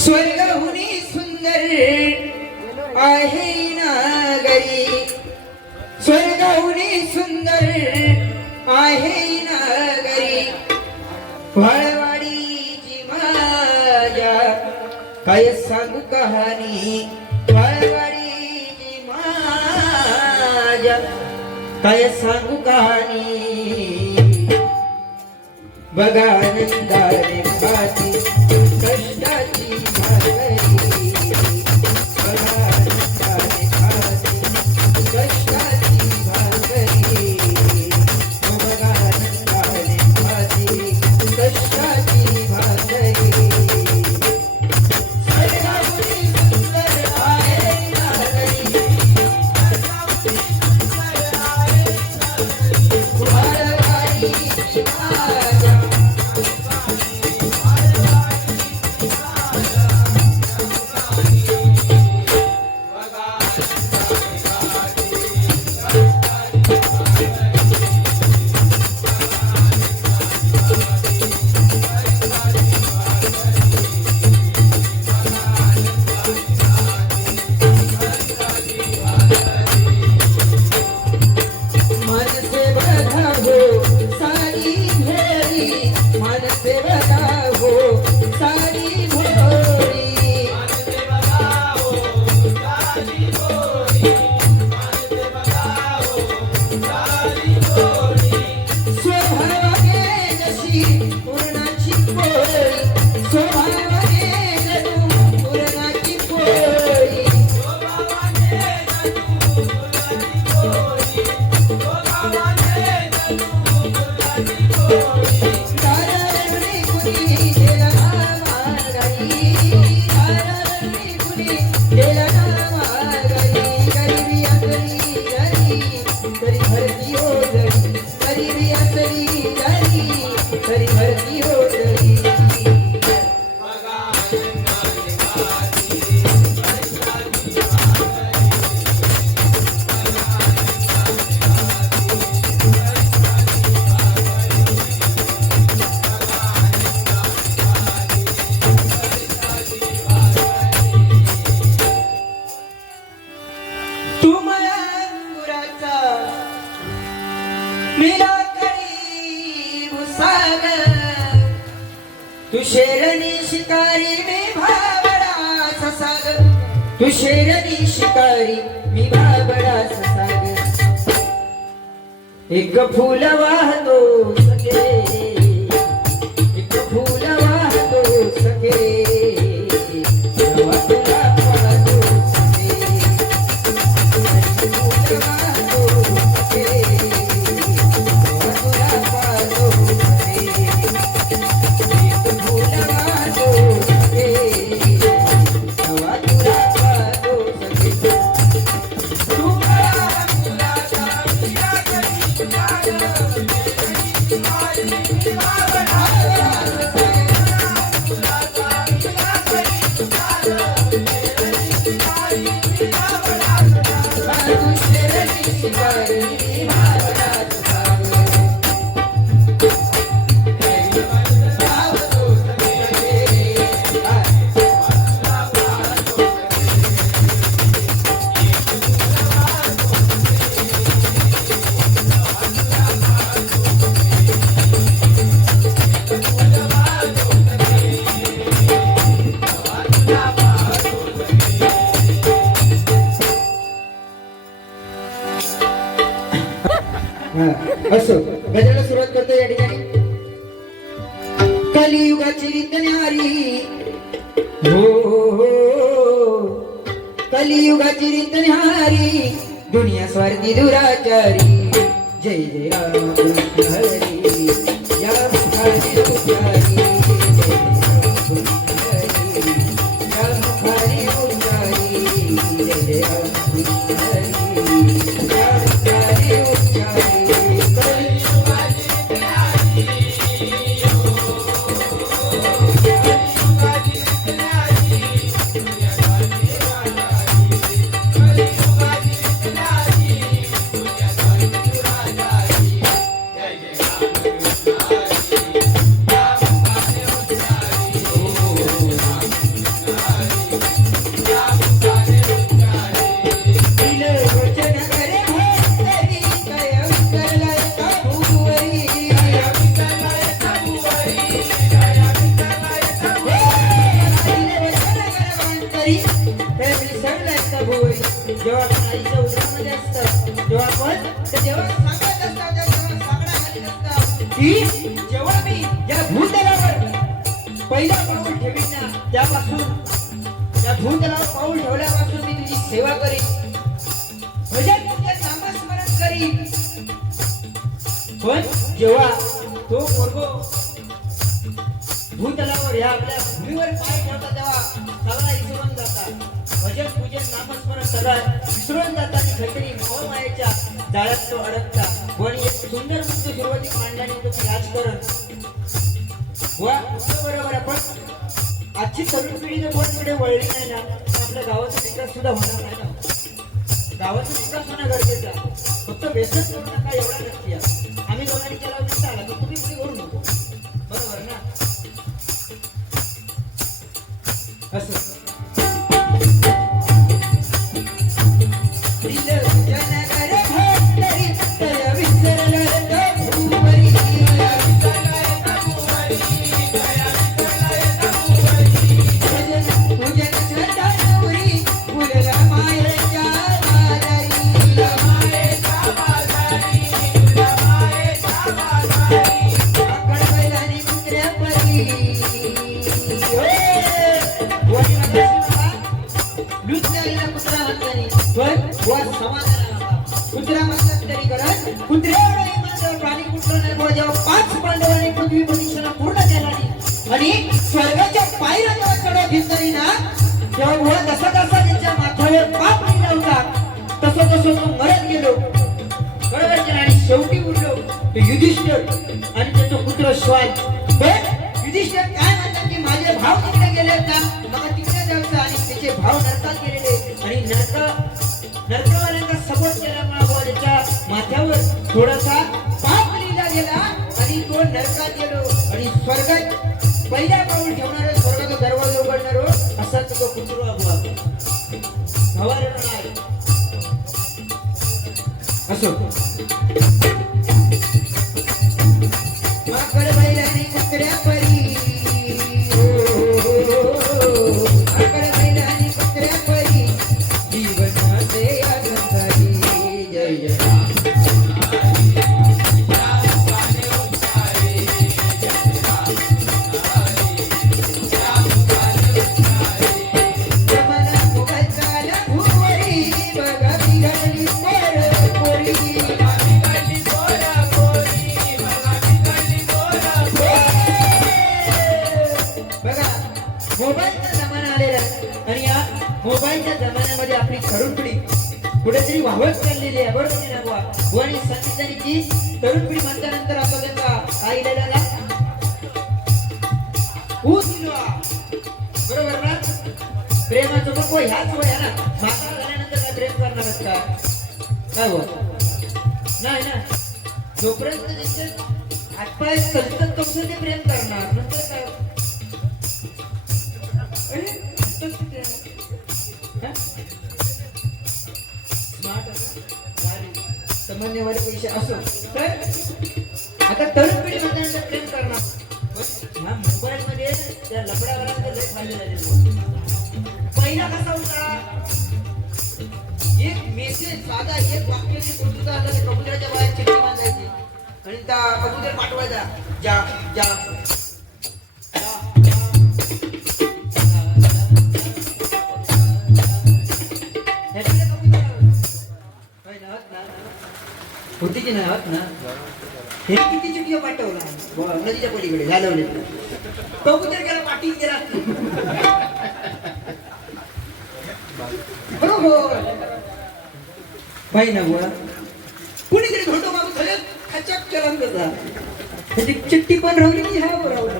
स्वर्गहुनी सुंदर आहे नागरी, स्वर्गहुनी सुंदर आहे नागरी, वाळवाडीची माझ्या काय सांगू कहाणी, वाळवाडीची माझ्या काय सांगू कहाणी. बघा आनंदाने खाती कष्टाची भाकरी, बघा आनंदाने खाती कष्टाची भाकरी, बघा आनंदाने खाती कष्टाची भाकरी. स्वर्गहुनी सुंदर आहे नागरी, वाळवाडीची माझ्या तू शेरनी शिकारी मी भाबडा सागर, तू शेरनी शिकारी मी भाबडा सागर. एक फूल वाहतो सखे, एक फूल वाहतो सखे, जेव्हा तुला पाहतो सखे, फूल वाहतो सखे, जेव्हा तुला पाहतो सखे. असो गजराला सुरुवात करतो या ठिकाणी. कलियुगाची रीत न्यारी, हो कलियुगाची रीत न्यारी, दुनिया स्वार्थी दुराचारी. जय जय राम कृष्ण हरी, या मुखारी उच्चारी, जय जय राम कृष्ण हरी, या मुखारी उच्चारी, जय जय राम कृष्ण हरी, या मुखारी उच्चारी. तेव्हा आपण तर जेव्हा सांगत असतात तेव्हा सांगणं घालीत असतात की जेव्हा मी या भूतलावर पहिला पाऊल ठेवीन ना त्यापासून या भूतलावर पाऊल ठेवल्यापासून मी तुझी सेवा करीन भजन तुझे नामस्मरण करीन पण जेव्हा तो पोरगो भूतलावर या आपल्या भूमीवर पाय ठेवता तेव्हा सगळा विसरून जातात भजन पूजन नामस्मरण सगळा विसरून जातात आणि खैतरी मोहमायेच्या जाळ्यात तो अडकता पण एक सुंदर मुक्त सुरुवातीक मांडल्याने तो राजकारण वा बरोबर आपण आजची तरुण पिढी जर कोण पुढे वळली नाही ना तर आपल्या गावाचा विकास सुद्धा होणार नाही ना गावाचा विकास होणं गरजेचं आहे फक्त व्यसन करू नका एवढा नक्की आहे आम्ही दोघांनी केला विचार आला तर तुम्ही पुढे करू नको बरोबर ना असं कुत्रा म्हणतात तरी करत कुत्र्यावर इमानदार प्राणी कुठला नाही बुवा जेव्हा 5 पांडवांनी पृथ्वी परीक्षेला पूर्ण केला आणि स्वर्गाच्या पायऱ्या जेव्हा चढत घेतली ना तेव्हा बुवा जसा त्यांच्या माथ्यावर पाप निघला होता तसं तो मरत गेलो बरोबर की आणि शेवटी उरलो तो युधिष्ठिर आणि त्याचा पुत्र श्वान पण युधिष्ठिर काय म्हणतात की माझे भाव तिकडे गेलेत ना मला तिकडे जायचं आणि त्याचे भाव नरकात गेलेले आणि नरकवाल्यांना सपोर्ट केल्यामुळे त्याच्या माथ्यावर थोडासा पाप लिहिला गेला आणि तो नरकात गेलो आणि स्वर्गात पहिल्या पाऊल ठेवणार स्वर्गाचा दरवाजा उघडणार असा तो पुत्र भवारण आहे असो माकड बैलाने कुत्र्या परी माकड बैलाने कुत्र्या परी जीवनाचे आनंदारी जय जय मोबाईलचा जमाना आलेला आणि या मोबाईलच्या जमान्यामध्ये आपली तरुण पिढी कुठेतरी वाहत चाललेली आहे बरोबर ना बुवा आणि सांगितलं की तरुण पिढी म्हणल्यानंतर आपण त्यांना काय लिहिलेला बरोबर ना प्रेमाचं पण ह्याच वय आहे ना म्हातारा झाल्यानंतर काय प्रेम करणार काय हो नाही ना जोपर्यंत त्यांचे हातपाय चलतात तोपर्यंत ते प्रेम करणार नंतर काय सामान्यवाले पैसे असो तर आता तरुण पिढी म्हणल्यानंतर प्रेम करणार ह्या मोबाईल मध्ये त्या लफड्यावरांचं लय खाल्लेलं आहे पहिला कसा होता एक मेसेज साधा एक वाक्य जे पोहोचत आलं ते कबुतराच्या बाहेर चिठ्ठी बांधायची आणि त्या कबूतर पाठवायचा जा जा होती की नाही ना हे किती चिठ्ठी पाठवला नदीच्या पलीकडे घालवले कबूतर गेला पाठीत गेला बरोबर भाई ना बुवा कुणीतरी धोंडो मागून झाले खचक चलन करता त्याची चिठ्ठी पण राहिली की हा बरोबर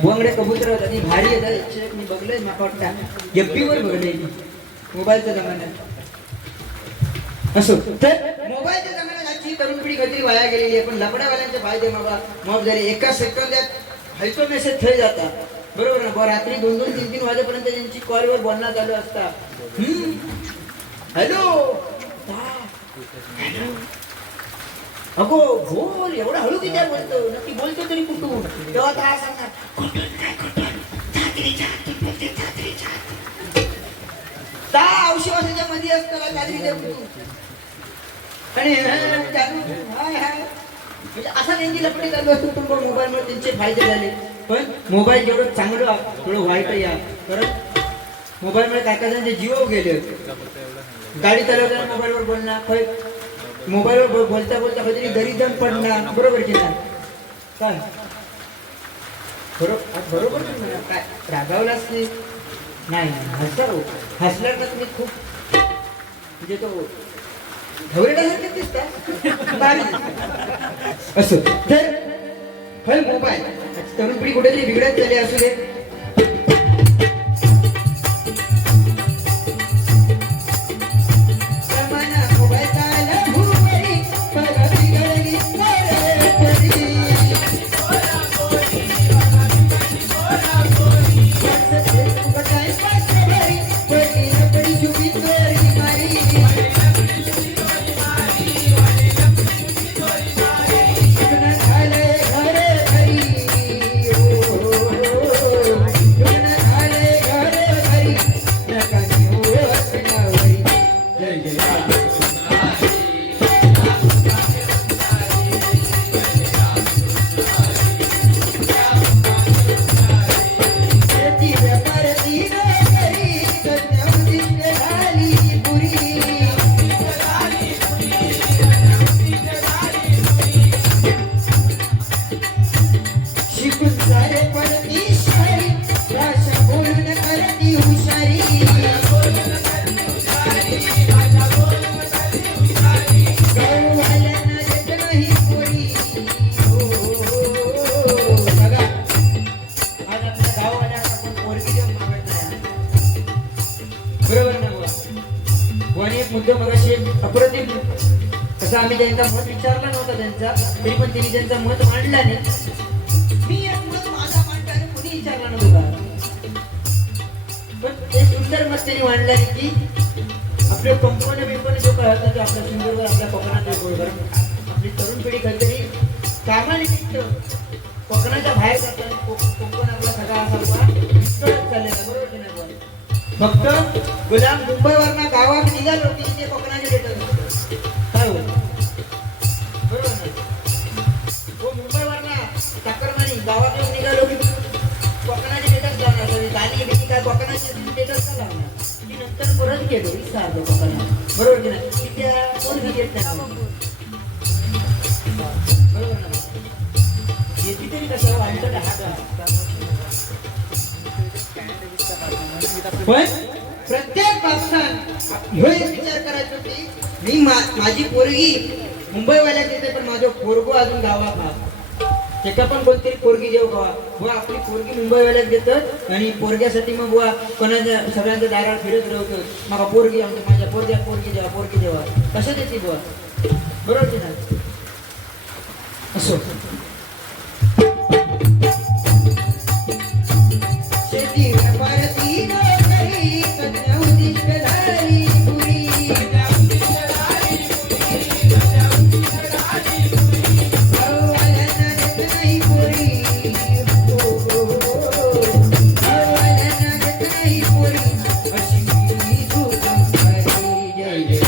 बुवांकडे कबूतर होता ती भारी येतात मी बघलंय माका वाटतं एफबीवर बघलंय मोबाईलच्या जमान्यात असो तर मोबाईलच्या जमान्यात आजची तरुण पिढी कधी वाया गेलेली आहे पण लफड्यावाल्यांचे फायदे बाबा मग जरी एका सेकंदात हलतो मेसेज थंय जाता बरोबर ना रात्री 2-2, 3-3 वाजेपर्यंत त्यांची कॉलवर बोलणं चालू असता हॅलो अगो बोल एवढा हळू किती बोलतो नक्की बोलतो तरी कुठून तेव्हा काय सांगणार औषधाच्या मध्ये असताना काहीतरी आणि चालू हाय हाय म्हणजे असा त्यांची लपडी चालू असतो पण मोबाईलमुळे त्यांचे फायदे झाले. पण मोबाईल जेवढं चांगलं थोडं वाईट या कारण मोबाईलमुळे काय काय जणांचे जीव गेले. गाडी चालवताना मोबाईलवर बोलणार, मोबाईलवर बोलता बोलता कधी घरी जाऊन पडणार, बरोबर की नाही? काय बरोबर काय रागावलाच नाही हसल्यावर ना तुम्ही खूप म्हणजे तो घवरेटासारखे दिसतात असं. तर मोबाईल तरुण पिढी कुठेतरी बिघडत झाली असू दे. मुद्दा मगाशी अप्रतिम तसा आम्ही त्यांचा मत विचारला नव्हता त्यांचा तरी पण त्यांनी त्यांचा मत मांडला नाही. मी एक मत माझा मांडला आणि कोणी विचारला नव्हता पण एक सुंदर मत त्यांनी मांडला की आपले कंपनी जो काय होता ते आपल्या सुंदरवर आपल्या कोकणात बरोबर आपली तरुण पिढी कधीतरी कामानिमित्त कोकणाच्या बाहेर जातात. कोकण आपला सगळा असा चाललेला बरोबर की नाही? फक्त गुलाम मुंबईवरनं गावात निघालो की तिथे कोकणाचे डेटच काय हो बरोबर ना? हो मुंबईवरनं चाकरमानी गावात येऊन निघालो की कोकणाचे डेटच लावणार गाणी बिणी काय कोकणाचे डेटच का लावणार ती नंतर परत गेलो विचारलो कोकणा बरोबर की नाही? की त्या कोण घेत नाही बरोबर ना? येते तरी कसं वाटतं पण प्रत्येक बाबतीत ह्यो एक विचार करायचो की मी माझी पोरगी मुंबईवाल्यात येते पण माझं पोरगो अजून गावात हा त्याचा पण कोणतरी पोरगी देऊ गावा बुवा आपली पोरगी मुंबईवाल्यात देतात आणि पोरग्यासाठी मग बुवा कोणाच्या सगळ्यांच्या दारात फिरत राहतो मग पोरगी आमच्या माझ्या पोरगी देवा कसं देते बुवा बरोबर की नाही? असो शेती व्यापारती नोकरी कन्या उद्दिष्ट झाली पुरी भावाला देत नाही पोरी भावाला देत नाही पोरी अशी मी झोपून खाली जय जय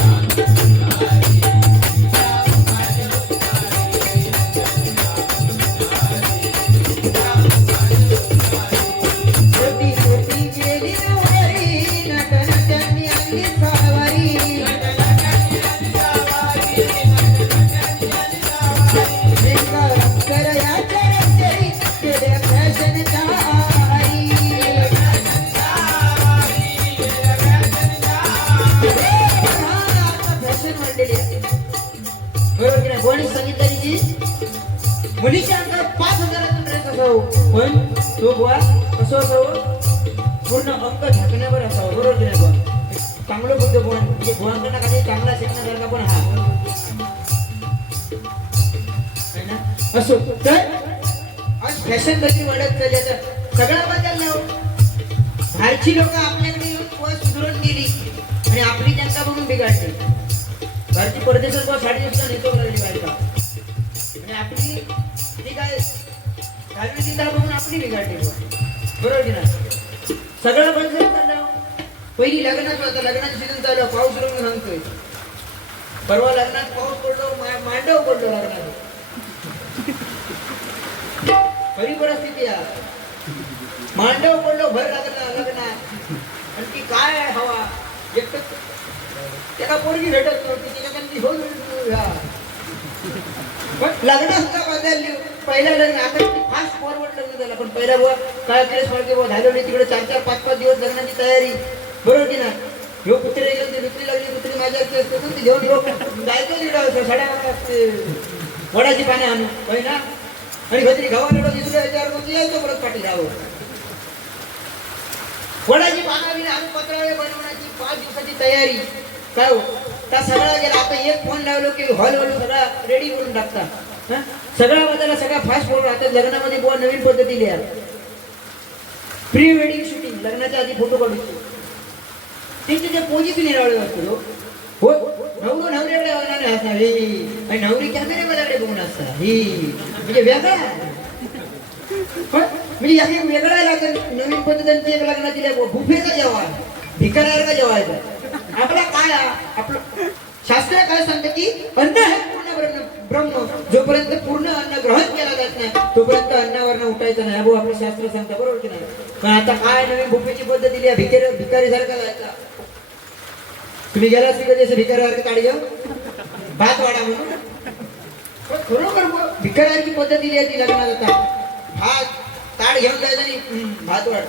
मुलीच्या अंगात 5,000चा ड्रेस असावं पण तो बुवा कसं असावं पूर्ण अंग झाकण्यावर असावं बरोबर की नाही बुवा? चांगलं बुद्ध बुवा म्हणजे बुवांकडनं काही चांगला शिकण्यासारखा पण हा है ना? असो तर आज फॅशन कशी वाढत चालली आता सगळा बदल ना बाहेरची लोक आपल्याकडे येऊन सुधरून गेली आणि आपली जनता बघून बिघडली. बाहेरची परदेशात बुवा साडी नेसता नेतो लागली बायका आणि आपली ती काय घालवी ती बघून आपली बिघडली बरोबर की नाही? सगळं बंद झालं. पहिली लग्नाचं होतं लग्नाची सीझन चालू पाऊस रंग सांगतोय परवा लग्नात पाऊस पडलो मांडव पडलो लग्नात खरी परिस्थिती आहे मांडव पडलो भर लग्नात आणि ती काय आहे हवा एक त्याला पोरगी भेटत नव्हती त्याच्याकडे होऊन पण लग्न सुद्धा बदलली पहिल्या लग्न आता फास्ट फॉरवर्ड लग्न झालं पण पहिल्या बुवा काय केलं मार्गे बुवा झालं नाही तिकडे 4-4, 5-5 दिवस लग्नाची तयारी बरोबर की नाही ह्यो कुत्रे गेले दुसरी लागली कुत्री माझ्यावरती असते पण ती घेऊन जायचं तिकडं सड्या वडाची पाने आणू होय ना आणि घरी गावाला दुसऱ्या ह्याच्यावर यायचो परत पाठी जावं वडाची पानावी आणून पत्रावळे बनवण्याची 5 दिवसाची तयारी काय हो त्या सगळा गेला आता एक फोन लावलो की हॉलवरून सगळा रेडी करून टाकता सगळा बदलला सगळा फास्ट फॉरवर्ड आता लग्नामध्ये बुवा नवीन पद्धती लिहा प्री वेडिंग शूटिंग लग्नाच्या आधी फोटो काढून त्यांचे जे पोझिशन निरावळे असतो हो नवरू नवऱ्याकडे बघणारे असणार हे आणि नवरी कॅमेऱ्यामध्ये बघून असतात ही म्हणजे वेगळा पण म्हणजे या वेगळा लागत नवीन पद्धतीने एक लग्नाची बुफेचा जेवण भिकाऱ्याला जेवायचं आपला काय आपलं शास्त्र काय सांगतं की अन्न हे पूर्ण ब्रह्म जोपर्यंत पूर्ण अन्न ग्रहण केला जात नाही तोपर्यंत अन्नावरनं उठायचं नाही भाऊ आपलं शास्त्र सांगतं बरोबर की नाही पण आता काय नवीन बुफेची पद्धत दिली आहे भिकारी सारखा जायचा तुम्ही गेला असती कधी असं भिकाऱ्यासारखं ताडी घेऊन भात वाडा म्हणून पण खरोखर भिकाऱ्यासारखी पद्धत दिली आहे ती लग्नात आता भात ताड घेऊन जायचं आणि भात वाढ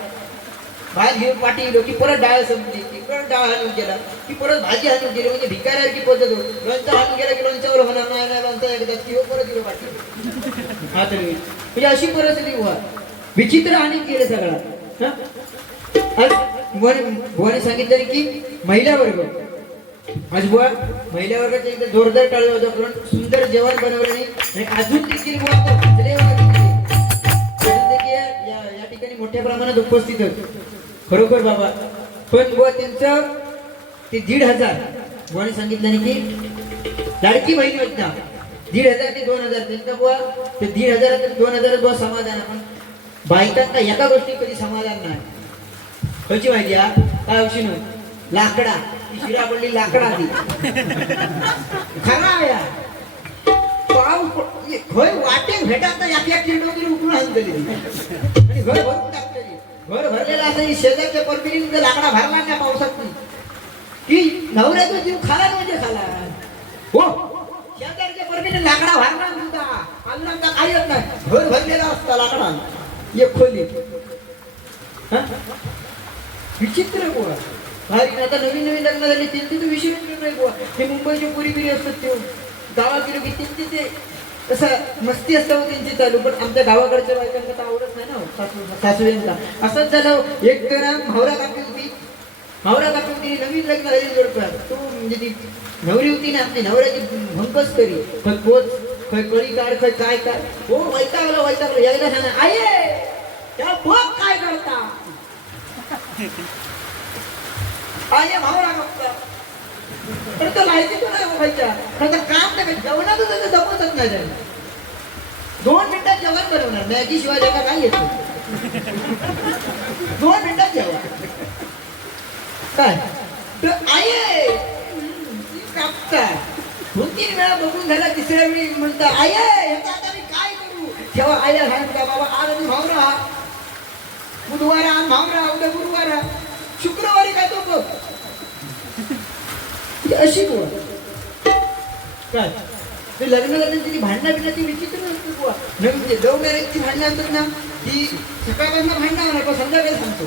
भात घेऊन पाठी गेलो की परत डाळ संपली की परत डाळ हाणून गेला की परत भाजी हाणून गेली म्हणजे भिकाऱ्यासारखी पद्धत होती लोणचं हाणून गेला की लोणच्यावर होणार नाही लोणचं एकदा की परत गेलो पाठी हा तरी म्हणजे अशी परिस्थिती हुआ विचित्र आणि केलं सगळा बुवाने सांगितलं की महिला वर्ग आज बुवा महिला वर्गाचे एकदा जोरदार टाळलं होतं पण सुंदर जेवण बनवलं नाही आणि अजून देखील बुवा या ठिकाणी मोठ्या प्रमाणात उपस्थित होते खरोखर बाबा पण बुवा त्यांचं ते 1,500 बुवाने सांगितलं नाही की लाडकी बहीण योजना 1,500 ते 2,000 त्यांचं बुवा ते 1,500 ते 2,000 बुवा समाधान पण बायकांना एका गोष्टी कधी समाधान नाही कशी माहिती काय औषध लाकडा शिरा पडली लाकडा ती खरा या घर वाटे भेटत नाही आपल्या किरडोकीने उकळून आणलेली आणि घर भरून टाकलेली घर भरलेला असेल शेजारच्या परमिनीने लाकडा भरला त्या पावसात की नवऱ्याचा जीव खाला म्हणजे खाला हो शेजारच्या परमिनीने लाकडा भरला सुद्धा अन्नाचा काही होत नाही घर भरलेला असता लाकडा एक खोली विचित्र गोळा भारी आता नवीन नवीन लग्न झाले त्यांचे तर विषय नाही गोवा हे मुंबईचे पुरी बिरी असतात ते गावात गेलो की त्यांचे ते असं मस्ती असतं त्यांची चालू पण आमच्या गावाकडच्या बायकांना तर आवडत नाही ना सासूयांना असंच झालं एक तर मावरा कापी होती नवीन लग्न झाली जोडपं तो म्हणजे ती नवरी होती ना आपली नवऱ्याची भंकच तरी पण पोच खय कळी काढ खय काय काय हो वैतागलं यायला सांगा आये त्या बघ काय करता आये भावरा कापता पण तो लायकी तो नाही व्हायचा कारण काम नाही जेवणाचं त्याचं जमतच नाही त्याला 2 मिनिटात जेवण बनवणार मॅगी शिवाय जगा काय येतो 2 मिनिटात जेवण काय तर आये कापता 2-3 वेळा बघून झाला तिसऱ्या वेळी म्हणता आये ह्याचा आता मी काय करू जेव्हा आया सांगता बाबा आज मी भावरा बुधवार आज भावरा उद्या गुरुवार शुक्रवारी काय तो बघ अशी बुवा काय ते लग्न झाल्याची भांडणं बिडण्याची विचित्र असते बुवा म्हणजे लव्ह मॅरेजची भांडणं असतात ना ती सकाळपासून भांडणार नाही पण संध्याकाळी सांगतो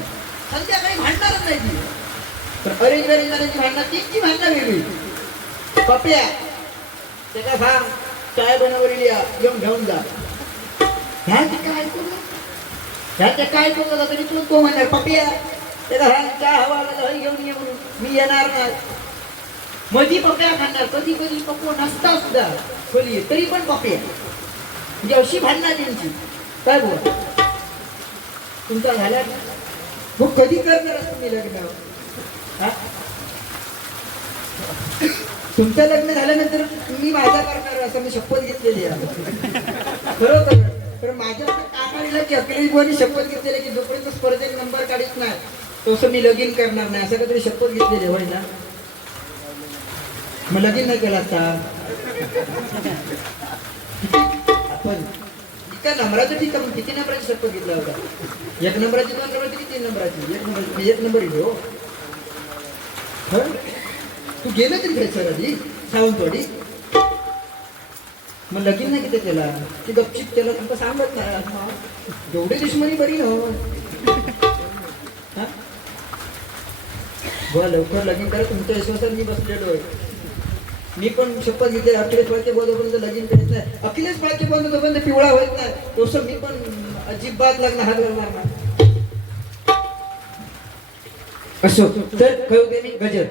संध्याकाळी भांडणारच नाही ती तर अरेंज मॅरेज झाल्याची भांडणं तीची भांडणं वेगळी पप्या त्याला सांग चाय बनवलेली घेऊन जा ह्या काय करू तरी तो म्हणणार पप्या त्याला सांग चहा हवा घेऊन ये म्हणून मी येणार नाही मधी पप्या खाणार कधी पप्पो नसता सुद्धा खोली तरी पण पप्या म्हणजे अशी भांडणार त्यांची काय बोल तुमचा झाला मग कधी करणार तुम्ही लग्न तुमचं लग्न झाल्यानंतर मी माझा करणार असं मी शपथ घेतलेली आहे बरोबर तर माझ्या काकाडीला की अखिलेश बुवांनी शपथ घेतलेली की जोपर्यंत स्पर्धेत नंबर काढत नाही तसं मी लगीन करणार नाही असं काहीतरी शपथ घेतलेली होय ना मग लगीन नाही केला असता आपण इतका नंबराचं ठीक आहे, पण किती नंबराची शपथ घेतला होता? एक नंबराची, दोन नंबराची, की तीन नंबराची? एक नंबर घेऊ. तू गेलं तरी काय सर आधी सावंतवाडी? मग लगीन नाही किती केला की गपचिप केला तुमचं सांगत नाही. एवढी दुश्मनी बरी हो. बुवा लवकर लगीन करा, तुमच्या विश्वासात मी बसलेलो आहे. मी पण शपथ घेतली अखिलेश फाळके बोलतोपर्यंत लगीन करीत नाही. अखिलेश फाळके बोलतोपर्यंत पिवळा होत नाही तसं मी पण अजिबात लग्न हात घालणार नाही. असो तर कळू मी गजर.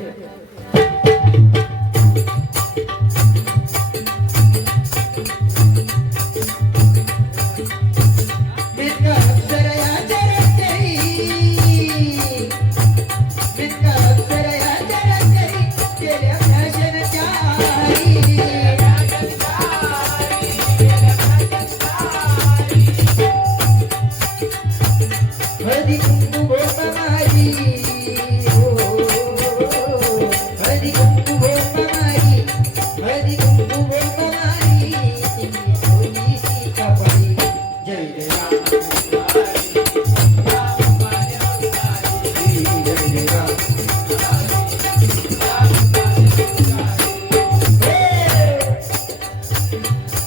हळदी कुंकू गोपमाई, हळदी कुंकू गोपमाई, हळदी कुंकू गोपमाई, होली सीताबाई. जय जय राम, जय जय राम.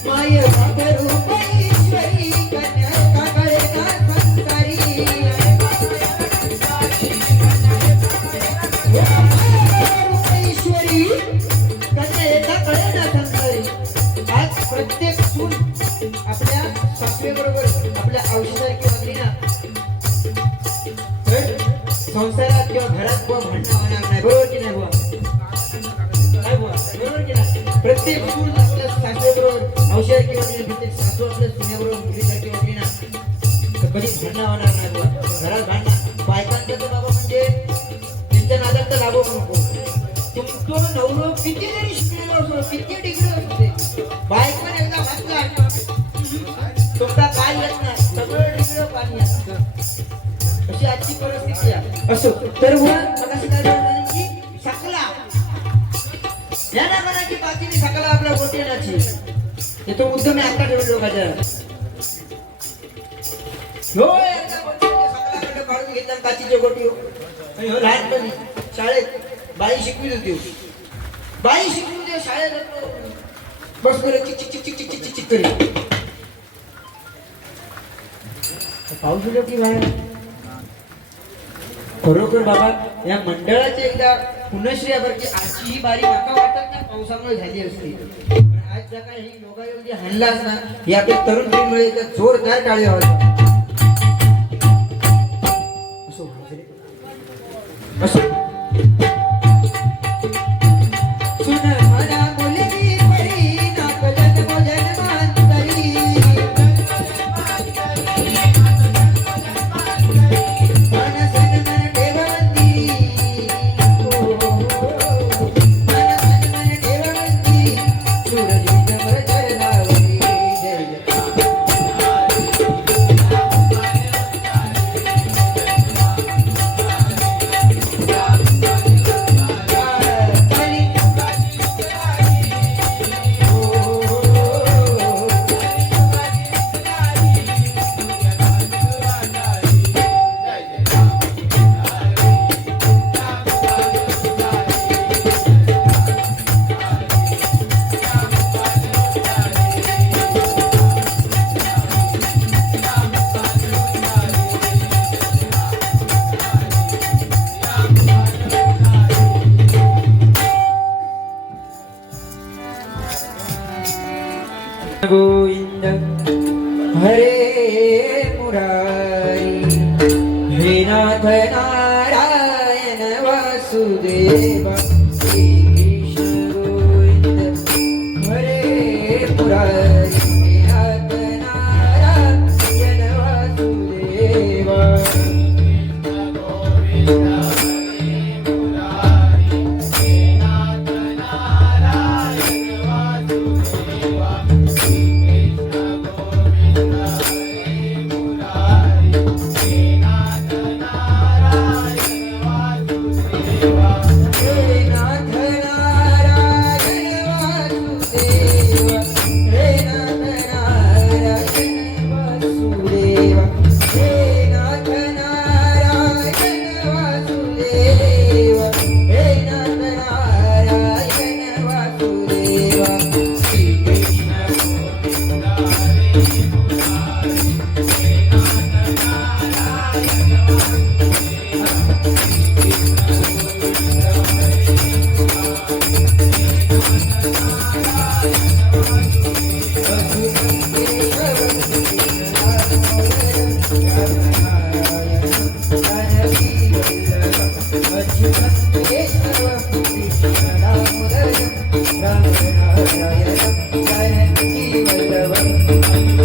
माय बाप रूपेश्वरी कन्या काकळे का संस्कारी. रूपेश्वरी कन्या एका कळे ना संस्कारी. आज प्रत्येक सून आपल्या सासवेबरोबर आपल्या औषधाची वागली ना तर संसारात किंवा घरात बुवा भांडणं होणार नाही. बरोबर की नाही बुवा? काय बुवा? बरोबर की नाही? प्रत्येक सून आपल्या सासवेबरोबर औषधाची वागली, प्रत्येक सासू आपल्या सुनेबरोबर मुलीसारखी वागली ना तर कधी भांडणं होणार नाही बुवा. घरात भांडणं बायकांचं तर बाबा म्हणजे त्यांच्या नादात तर लागू नको. तुमचं नवरं किती जरी शिकलेलं असो, किती डिग्री असू दे, बायकोने एकदा वाचला तुमचा काय येत नाही, सगळं डिग्री पाणी असतं. अशी आजची परिस्थिती आहे. असो तर की सकला या ना मनाची बाकीने सकला आपल्या गोटेनाची हे तो मुद्दा मी आता ठेवलो लोकांच्या. हो एकदा सकलाकडे काढून घेतला काचीची गोटी हो. आणि हो लहानपणी शाळेत बाई शिकवी होती. बाई शिकवू दे शाळेत बस बरं चिक चिक चिक चिक चिक चिक चिक करी पाऊस उद्या की बाहेर. खरोखर बाबा या मंडळाचे एकदा पुनश्री आहे बरं की आजची ही बारी माका वाटत ना पावसामुळे झाली असती. पण आज ज्या काही ही योगायोग जे हाणलाच ना ही आपल्या तरुण पिढीमुळे एकदा जोरदार टाळी व्हावी. असो सुन मला मुलगी परी नाकलन मोजन मांतरी. मनसन मन ठेवंती, मनसन मन ठेवंती, सूरज जबर चरणावरी. जय गोविंद हरे मुरारी. हे नाथ नारायण वासुदेव श्री कृष्ण गोविंद हरे मुरारी. हे नाथ नारायण वासुदेव Hey, राम नारायण जानकी वल्लभम